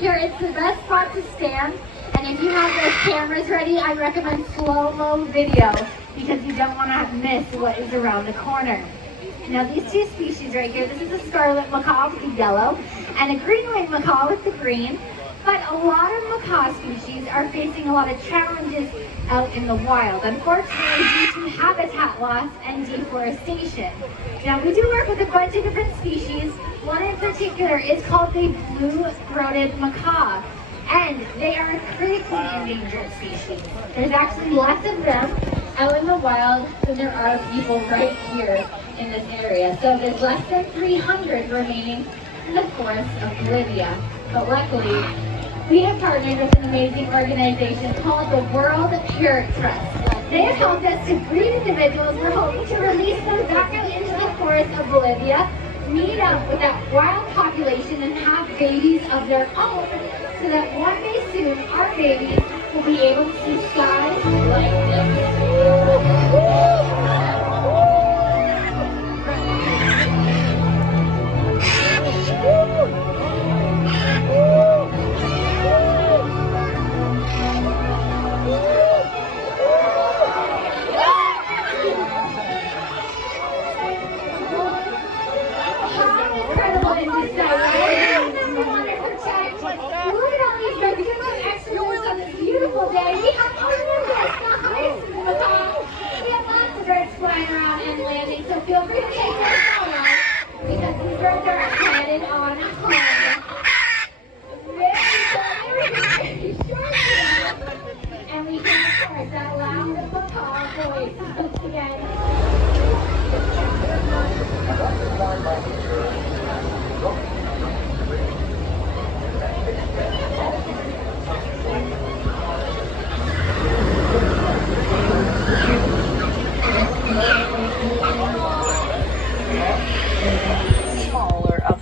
Here, it's the best spot to stand, and if you have those cameras ready, I recommend slow-mo video because you don't want to miss what is around the corner. Now these two species right here, this is a Scarlet Macaw with the yellow and a green-winged macaw with the green, but a lot of macaw species are facing a lot of challenges out in the wild, unfortunately due to habitat loss and deforestation. Now we do work with a bunch of different species. One in particular is called the blue-throated macaw, and they are a critically endangered species. There's actually less of them out in the wild than there are people right here in this area. So there's less than 300 remaining in the forests of Bolivia. But luckily, we have partnered with an amazing organization called the World Parrot Trust. They have helped us to breed individuals. We're hoping to release them back out into the forests of Bolivia, meet up with that wild population and have babies of their own, so that one day soon our babies will be able to fly like this. Feel free to take your photo because these birds are headed on home. Very short, and we can start that loud macaw voice once again.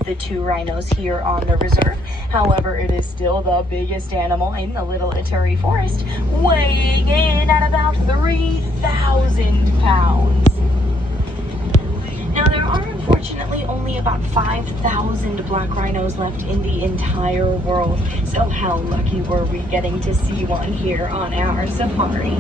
The two rhinos here on the reserve. However, it is still the biggest animal in the Little Ituri Forest, weighing in at about 3,000 pounds. Now, there are unfortunately only about 5,000 black rhinos left in the entire world, so how lucky were we getting to see one here on our safari.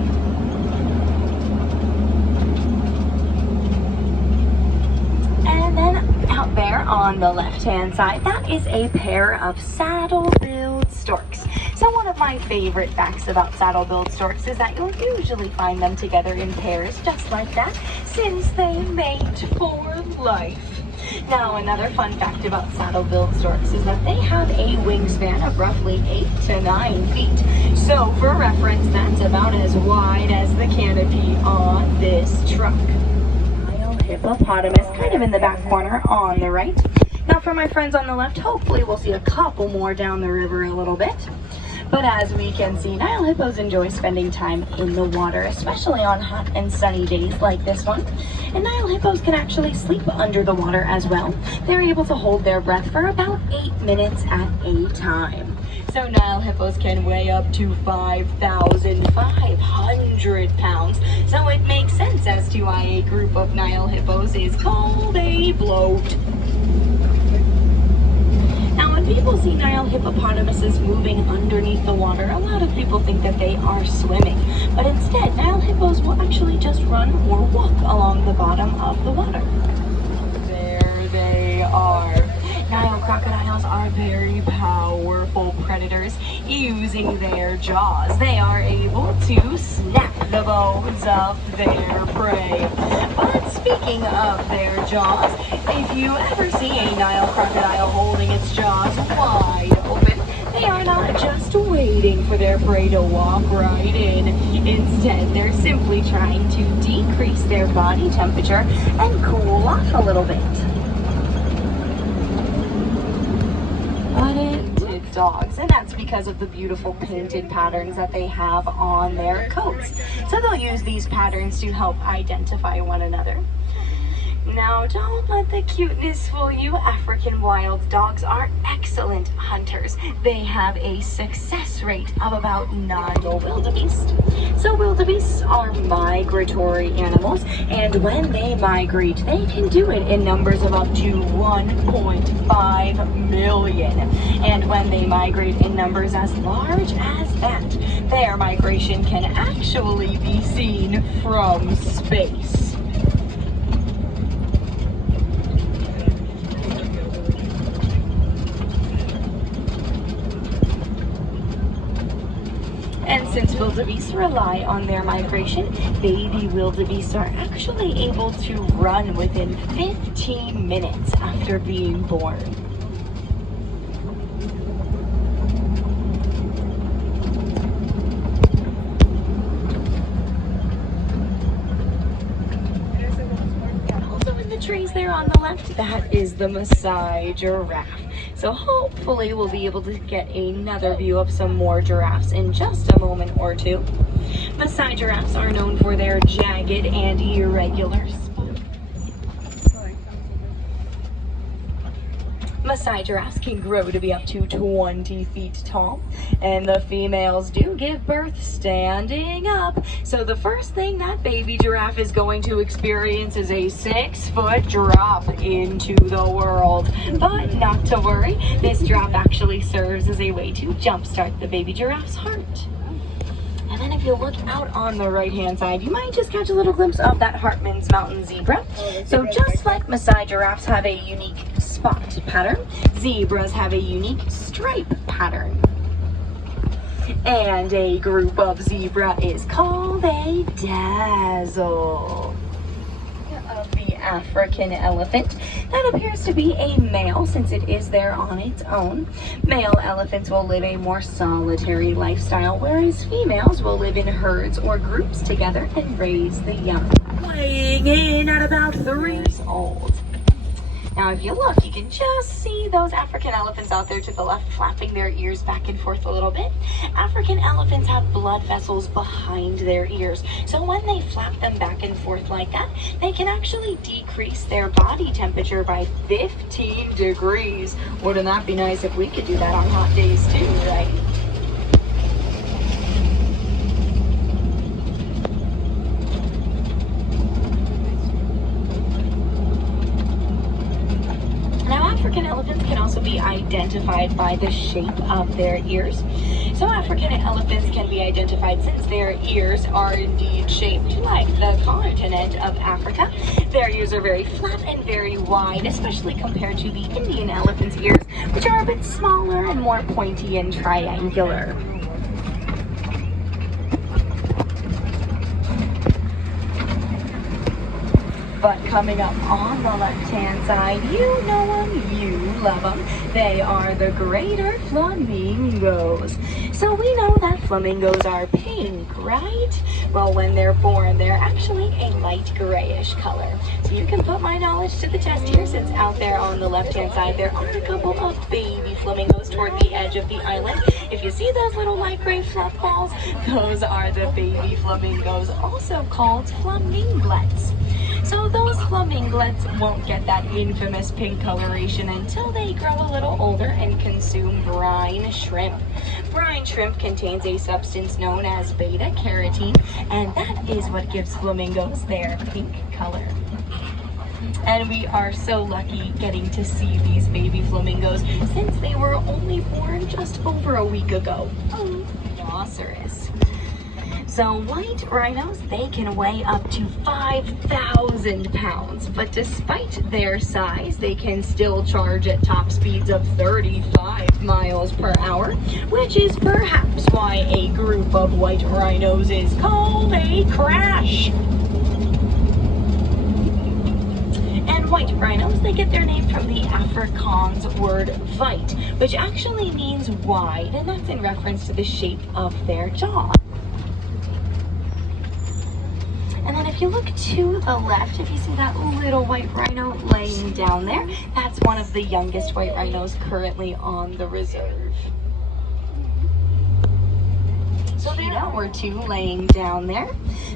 Out there on the left-hand side, that is a pair of saddle-billed storks. So one of my favorite facts about saddle-billed storks is that you'll usually find them together in pairs just like that, since they mate for life. Now, another fun fact about saddle-billed storks is that they have a wingspan of roughly 8 to 9 feet. So for reference, that's about as wide as the canopy on this truck. Hippopotamus kind of in the back corner on the right. Now for my friends on the left, hopefully we'll see a couple more down the river a little bit. But as we can see, Nile hippos enjoy spending time in the water, especially on hot and sunny days like this one. And Nile hippos can actually sleep under the water as well. They're able to hold their breath for about 8 minutes at a time. So Nile hippos can weigh up to 5,500 pounds. So it makes sense as to why a group of Nile hippos is called a bloat. Now when people see Nile hippopotamuses moving underneath the water, a lot of people think that they are swimming. But instead, Nile hippos will actually just run or walk along the bottom of the water. There they are. Nile crocodiles are very powerful predators using their jaws. They are able to snap the bones of their prey. But speaking of their jaws, if you ever see a Nile crocodile holding its jaws wide open, they are not just waiting for their prey to walk right in. Instead, they're simply trying to decrease decrease their body temperature and cool off a little bit. But it's dogs, and that's because of the beautiful painted patterns that they have on their coats. So they'll use these patterns to help identify one another. Now, don't let the cuteness fool you. African wild dogs are excellent hunters. They have a success rate of about 9. Wildebeest. So wildebeests are migratory animals, and when they migrate, they can do it in numbers of up to 1.5 million. And when they migrate in numbers as large as that, their migration can actually be seen from space. And since wildebeest rely on their migration, baby wildebeest are actually able to run within 15 minutes after being born. Also in the trees there on the left, that is the Maasai giraffe. So hopefully we'll be able to get another view of some more giraffes in just a moment or two. Maasai giraffes are known for their jagged and irregular spines. Maasai giraffes can grow to be up to 20 feet tall, and the females do give birth standing up. So the first thing that baby giraffe is going to experience is a 6-foot drop into the world. But not to worry, this drop actually serves as a way to jumpstart the baby giraffe's heart. And then if you look out on the right-hand side, you might just catch a little glimpse of that Hartman's Mountain zebra. So just like Maasai giraffes have a unique spot pattern, zebras have a unique stripe pattern. And a group of zebra is called a dazzle. Of the African elephant. That appears to be a male since it is there on its own. Male elephants will live a more solitary lifestyle, whereas females will live in herds or groups together and raise the young. Weighing in at about 3 years old. Now if you look, you can just see those African elephants out there to the left flapping their ears back and forth a little bit. African elephants have blood vessels behind their ears, so when they flap them back and forth like that, they can actually decrease their body temperature by 15 degrees. Wouldn't that be nice if we could do that on hot days too, right? African elephants can also be identified by the shape of their ears. So African elephants can be identified since their ears are indeed shaped like the continent of Africa. Their ears are very flat and very wide, especially compared to the Indian elephant's ears, which are a bit smaller and more pointy and triangular. But coming up on the left-hand side, you know them, you love them. They are the greater flamingos. So we know that flamingos are pink, right? Well, when they're born, they're actually a light grayish color. So you can put my knowledge to the test here, since out there on the left-hand side, there are a couple of baby flamingos toward the edge of the island. If you see those little light gray fluff balls, those are the baby flamingos, also called flaminglets. So those flaminglets won't get that infamous pink coloration until they grow a little older and consume brine shrimp. Brine shrimp contains a substance known as beta-carotene, and that is what gives flamingos their pink color. And we are so lucky getting to see these baby flamingos since they were only born just over a week ago. Rhinoceros. So white rhinos, they can weigh up to 5,000 pounds, but despite their size, they can still charge at top speeds of 35 miles per hour, which is perhaps why a group of white rhinos is called a crash. And white rhinos, they get their name from the Afrikaans word vite, which actually means wide, and that's in reference to the shape of their jaw. And then if you look to the left, if you see that little white rhino laying down there, that's one of the youngest white rhinos currently on the reserve. So there were two laying down there.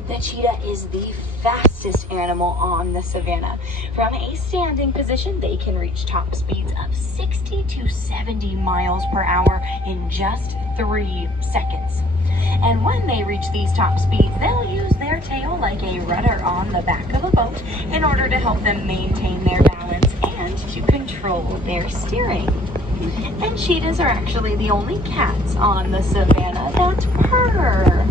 The cheetah is the fastest animal on the savannah. From a standing position, they can reach top speeds of 60 to 70 miles per hour in just 3 seconds. And when they reach these top speeds, they'll use their tail like a rudder on the back of a boat in order to help them maintain their balance and to control their steering. And cheetahs are actually the only cats on the savannah that purr.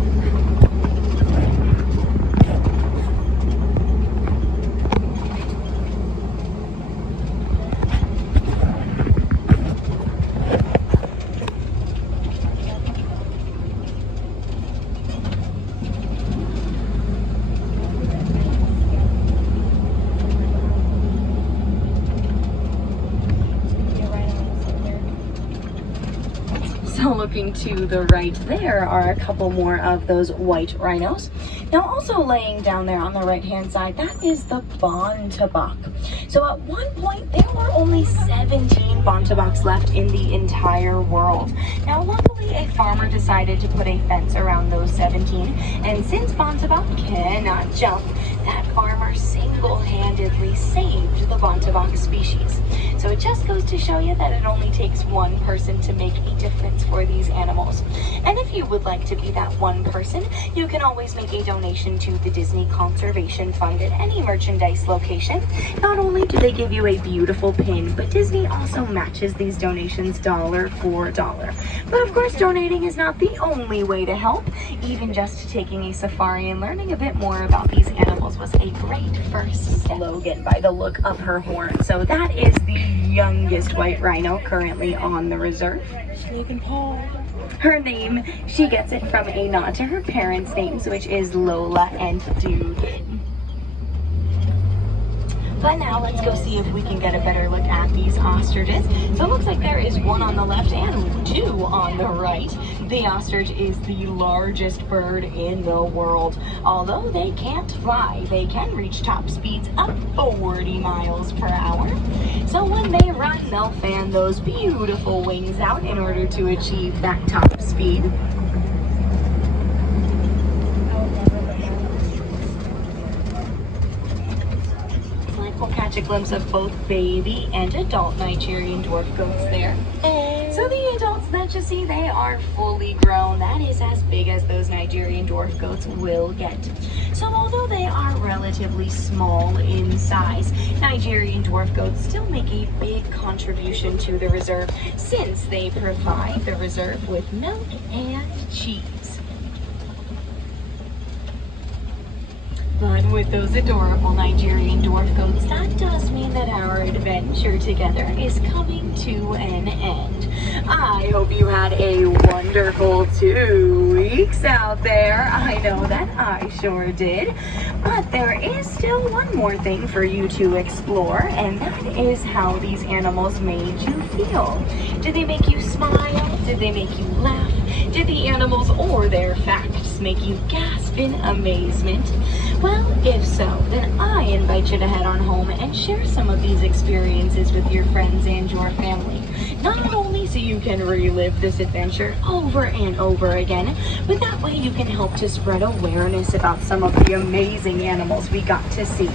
So looking to the right there are a couple more of those white rhinos. Now also laying down there on the right hand side, that is the Bontabak. So at one point there were only 17 Bontabaks left in the entire world. Now luckily a farmer decided to put a fence around those 17, and since Bontabak cannot jump, that farmer single-handedly saved the Bontabak species. So it just goes to show you that it only takes one person to make a difference for these animals. And if you would like to be that one person, you can always make a donation to the Disney Conservation Fund at any merchandise location. Not only do they give you a beautiful pin, but Disney also matches these donations dollar for dollar. But of course, donating is not the only way to help. Even just taking a safari and learning a bit more about these animals was a great first step. Logan by the look of her horn. So that is the youngest white rhino currently on the reserve. Logan Paul. Her name, she gets it from a nod to her parents' names, which is Lola and Dugan. But now let's go see if we can get a better look at these ostriches. So it looks like there is one on the left and two on the right. The ostrich is the largest bird in the world. Although they can't fly, they can reach top speeds up 40 miles per hour. So when they run, they'll fan those beautiful wings out in order to achieve that top speed. We'll catch a glimpse of both baby and adult Nigerian dwarf goats there. So the adults that you see, they are fully grown. That is as big as those Nigerian dwarf goats will get. So although they are relatively small in size, Nigerian dwarf goats still make a big contribution to the reserve since they provide the reserve with milk and cheese. But with those adorable Nigerian dwarf goats, that does mean that our adventure together is coming to an end. I hope you had a wonderful 2 weeks out there. I know that I sure did. But there is still one more thing for you to explore, and that is how these animals made you feel. Did they make you smile? Did they make you laugh? Did the animals or their facts make you gasp in amazement? Well, if so, then I invite you to head on home and share some of these experiences with your friends and your family. Not only so you can relive this adventure over and over again, but that way you can help to spread awareness about some of the amazing animals we got to see.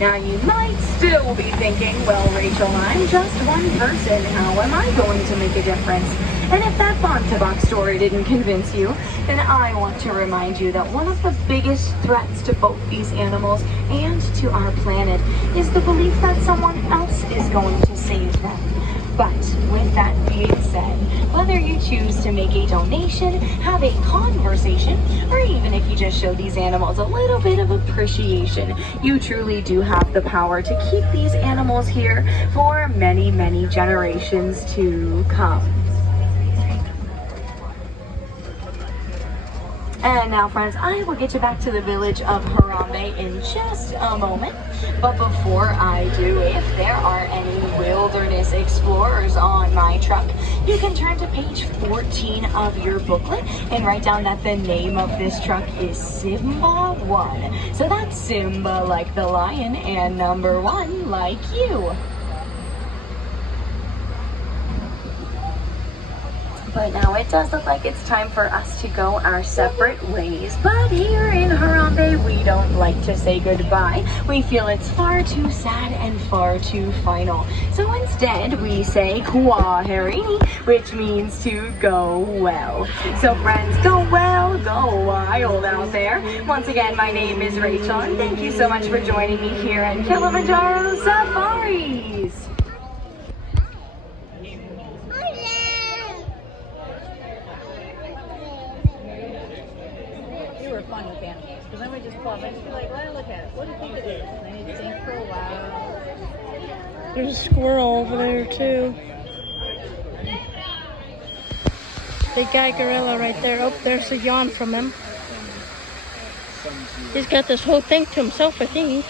Now you might still be thinking, well, Rachel, I'm just one person. How am I going to make a difference? And if that Bontabak story didn't convince you, then I want to remind you that one of the biggest threats to both these animals and to our planet is the belief that someone else is going to save them. But with that being said, whether you choose to make a donation, have a conversation, or even if you just show these animals a little bit of appreciation, you truly do have the power to keep these animals here for many, many generations to come. And now, friends, I will get you back to the village of Harambe in just a moment. But before I do, if there are any wilderness explorers on my truck, you can turn to page 14 of your booklet and write down that the name of this truck is Simba 1. So that's Simba like the lion and number 1 like you. But now it does look like it's time for us to go our separate ways. But here in Harambe, we don't like to say goodbye. We feel it's far too sad and far too final. So instead, we say Kwaherini, which means to go well. So friends, go well, go wild out there. Once again, my name is Rachel, and thank you so much for joining me here at Kilimanjaro Safaris. Fun with animals, because then we just pull up and just be like, well, look at it. What do you think it is? And then you think for a while. There's a squirrel over there too. Big guy gorilla right there. Oh, there's a yawn from him. He's got this whole thing to himself, I think.